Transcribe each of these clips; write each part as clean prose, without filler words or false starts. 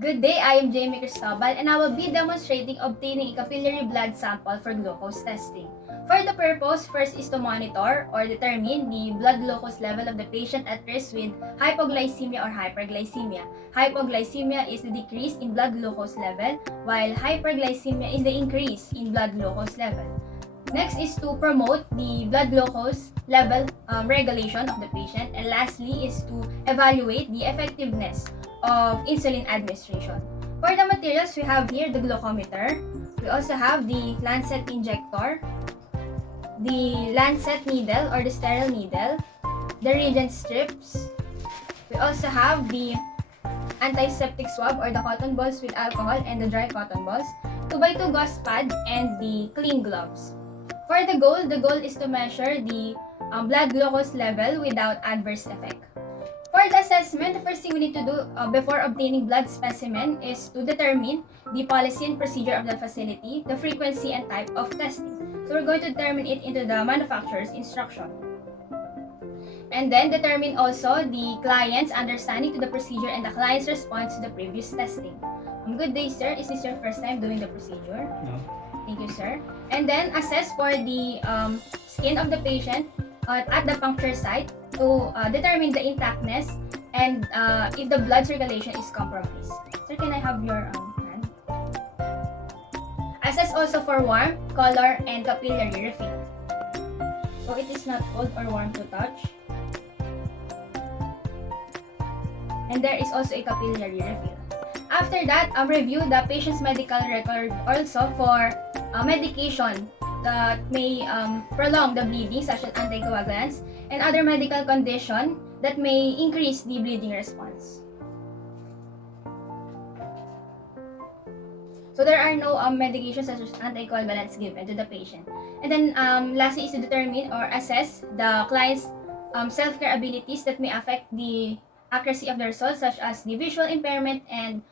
Good day, I am Jamie Cristobal and I will be demonstrating obtaining a capillary blood sample for glucose testing. For the purpose, first is to monitor or determine the blood glucose level of the patient at risk with hypoglycemia or hyperglycemia. Hypoglycemia is the decrease in blood glucose level, while hyperglycemia is the increase in blood glucose level. Next is to promote the blood glucose level regulation of the patient, and lastly is to evaluate the effectiveness of insulin administration. For the materials, we have here the glucometer. We also have the lancet injector, the lancet needle or the sterile needle, the reagent strips. We also have the antiseptic swab or the cotton balls with alcohol and the dry cotton balls, 2x2 gauze pad, and the clean gloves. For the goal is to measure the blood glucose level without adverse effect. For the assessment, the first thing we need to do before obtaining blood specimen is to determine the policy and procedure of the facility, the frequency and type of testing. So we're going to determine it into the manufacturer's instruction. And then determine also the client's understanding to the procedure and the client's response to the previous testing. Good day, sir. Is this your first time doing the procedure? No. Thank you, sir. And then assess for the skin of the patient at the puncture site to determine the intactness and if the blood circulation is compromised. Sir, can I have your hand? Assess also for warmth, color, and capillary refill. So it is not cold or warm to touch. And there is also a capillary refill. After that, review the patient's medical record also for medication that may prolong the bleeding, such as anticoagulants, and other medical condition that may increase the bleeding response. So there are no medications such as anticoagulants given to the patient. And then lastly is to determine or assess the client's self-care abilities that may affect the accuracy of the results, such as the visual impairment and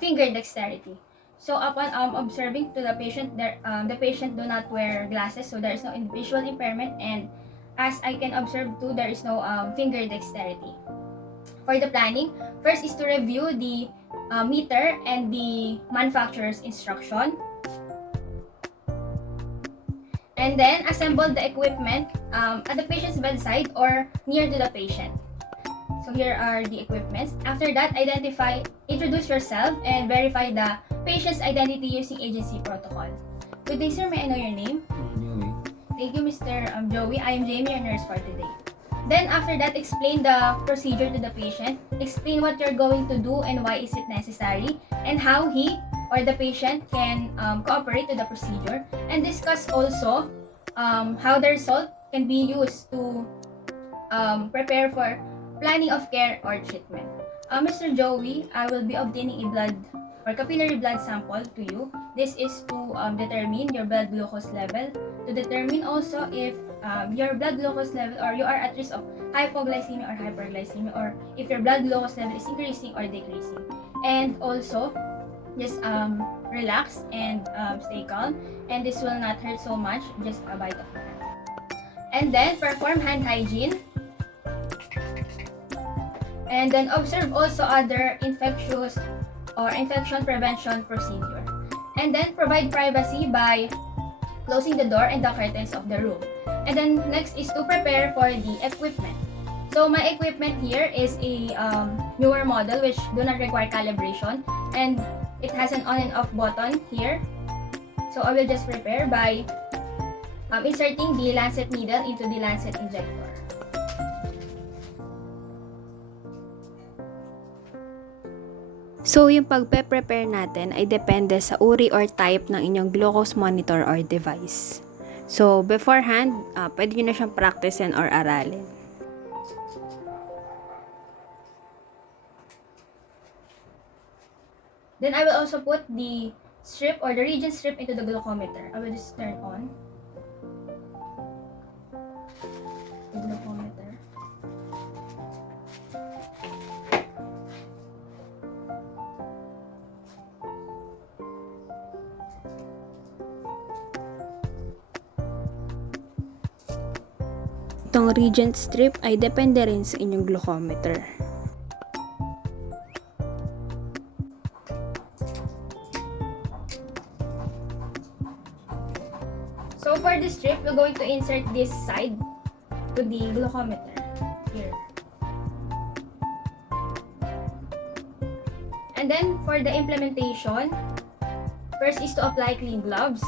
finger dexterity. So upon observing to the patient, the patient do not wear glasses, so there is no visual impairment, and as I can observe too, there is no finger dexterity. For the planning, first is to review the meter and the manufacturer's instruction, and then assemble the equipment at the patient's bedside or near to the patient. So here are the equipments. After that, introduce yourself and verify the patient's identity using agency protocol. Good day, sir. May I know your name? Joey. Thank you, Mr. Joey. I am Jamie, your nurse for today. Then after that, explain the procedure to the patient. Explain what you're going to do and why is it necessary, and how he or the patient can cooperate to the procedure. And discuss also how the result can be used to prepare for planning of care or treatment. Mr. Joey, I will be obtaining a blood or capillary blood sample to you. This is to determine your blood glucose level, to determine also if your blood glucose level or you are at risk of hypoglycemia or hyperglycemia, or if your blood glucose level is increasing or decreasing. And also, just relax and stay calm, and this will not hurt so much, just a bite of your hand. And then perform hand hygiene. And then observe also other infectious or infection prevention procedure. And then provide privacy by closing the door and the curtains of the room. And then next is to prepare for the equipment. So my equipment here is a newer model which do not require calibration, and it has an on and off button here. So I will just prepare by inserting the lancet needle into the lancet injector. So, yung pagpe-prepare natin ay depende sa uri or type ng inyong glucose monitor or device. So, beforehand, pwede nyo na siyang practicein or aralin. Then I will also put the strip or the reagent strip into the glucometer. I will just turn on the glucometer. Itong reagent strip ay depende rin sa inyong glucometer. So for this strip, we're going to insert this side to the glucometer here. And then for the implementation, first is to apply clean gloves.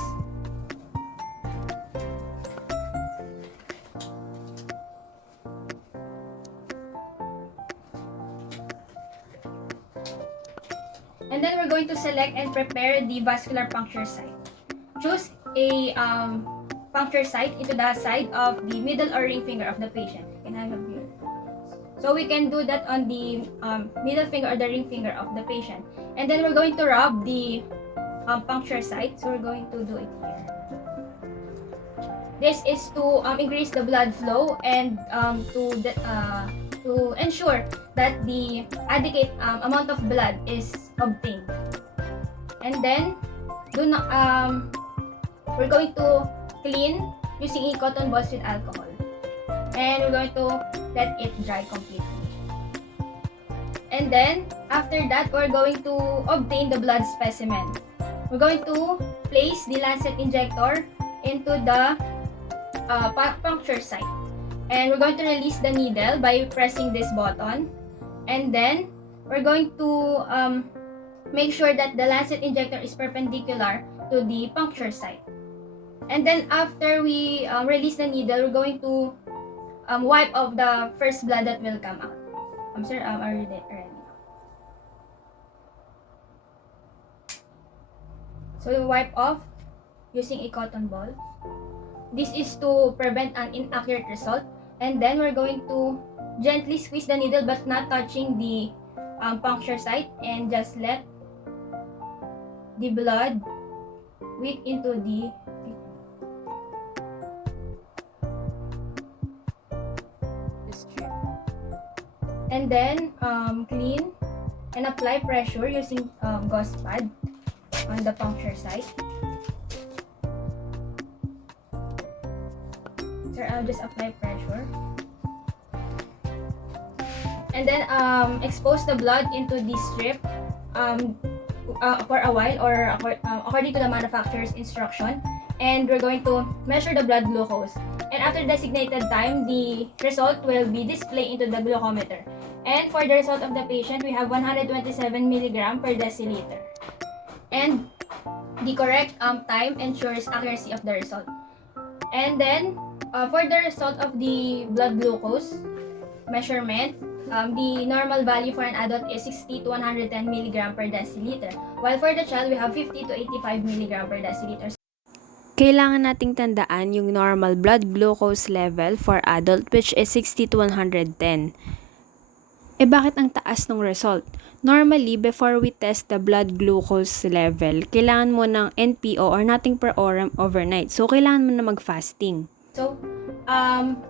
And then we're going to select and prepare the vascular puncture site. Choose a puncture site into the side of the middle or ring finger of the patient. You can have it here. So we can do that on the middle finger or the ring finger of the patient. And then we're going to rub the puncture site. So we're going to do it here. This is to increase the blood flow and to ensure that the adequate amount of blood is obtained. And then we're going to clean using cotton balls with alcohol. And we're going to let it dry completely. And then after that, we're going to obtain the blood specimen. We're going to place the lancet injector into the puncture site. And we're going to release the needle by pressing this button. And then we're going to make sure that the lancet injector is perpendicular to the puncture site. And then after we release the needle, we're going to wipe off the first blood that will come out. Sir, are you ready? So we wipe off using a cotton ball. This is to prevent an inaccurate result. And then we're going to gently squeeze the needle but not touching the puncture site, and just let the blood weak into the strip. And then clean and apply pressure using gauze pad on the puncture site. Sir, I'll just apply pressure. And then expose the blood into the strip for a while, or according to the manufacturer's instruction. And we're going to measure the blood glucose. And after designated time, the result will be displayed into the glucometer. And for the result of the patient, we have 127 milligram per deciliter. And the correct time ensures accuracy of the result. And then for the result of the blood glucose measurement, the normal value for an adult is 60 to 110 milligram per deciliter, while for the child we have 50 to 85 milligram per deciliter. Kailangan nating tandaan yung normal blood glucose level for adult, which is 60 to 110. Bakit ang taas ng result? Normally, before we test the blood glucose level, kailangan mo ng NPO or nothing per orem overnight. So, kailangan mo na mag-fasting. So,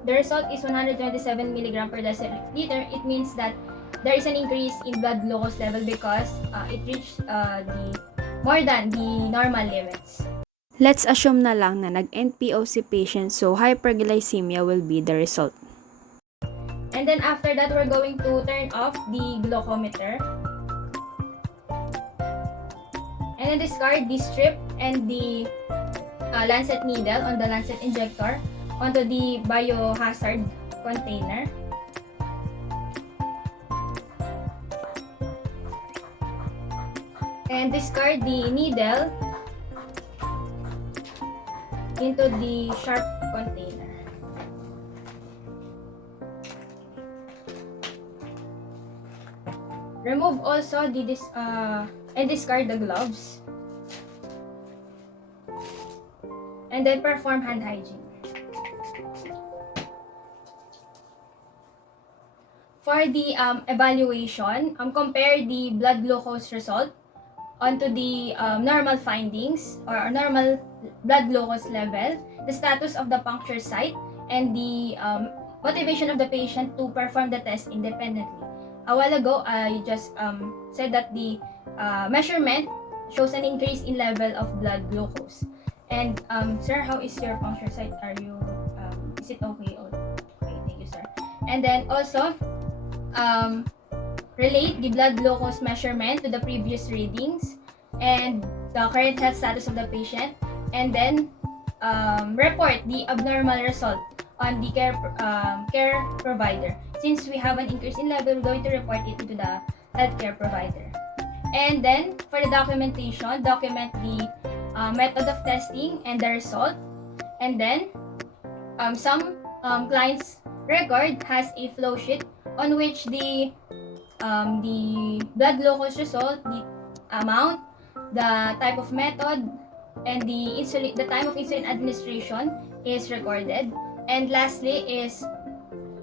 the result is 127 milligram per deciliter. It means that there is an increase in blood glucose level because it reached more than the normal limits. Let's assume na lang na nag-NPO si patient, so hyperglycemia will be the result. And then after that, we're going to turn off the glucometer. And then discard the strip and the lancet needle on the lancet injector onto the biohazard container. And discard the needle into the sharp container. Remove also the and discard the gloves. And then perform hand hygiene. For the evaluation, compare the blood glucose result onto the normal findings or normal blood glucose level, the status of the puncture site, and the motivation of the patient to perform the test independently. A while ago, I just said that the measurement shows an increase in level of blood glucose. And sir, how is your puncture site? Is it okay? Okay, thank you, sir. And then also, relate the blood glucose measurement to the previous readings and the current health status of the patient. And then report the abnormal result on the care provider. Since we have an increase in level, we're going to report it to the healthcare provider. And then, for the documentation, document the method of testing and the result. And then, some client's record has a flow sheet on which the blood glucose result, the amount, the type of method, and the time of insulin administration is recorded. And lastly is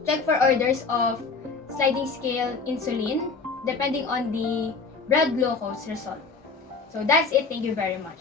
check for orders of sliding scale insulin depending on the blood glucose result. So that's it. Thank you very much.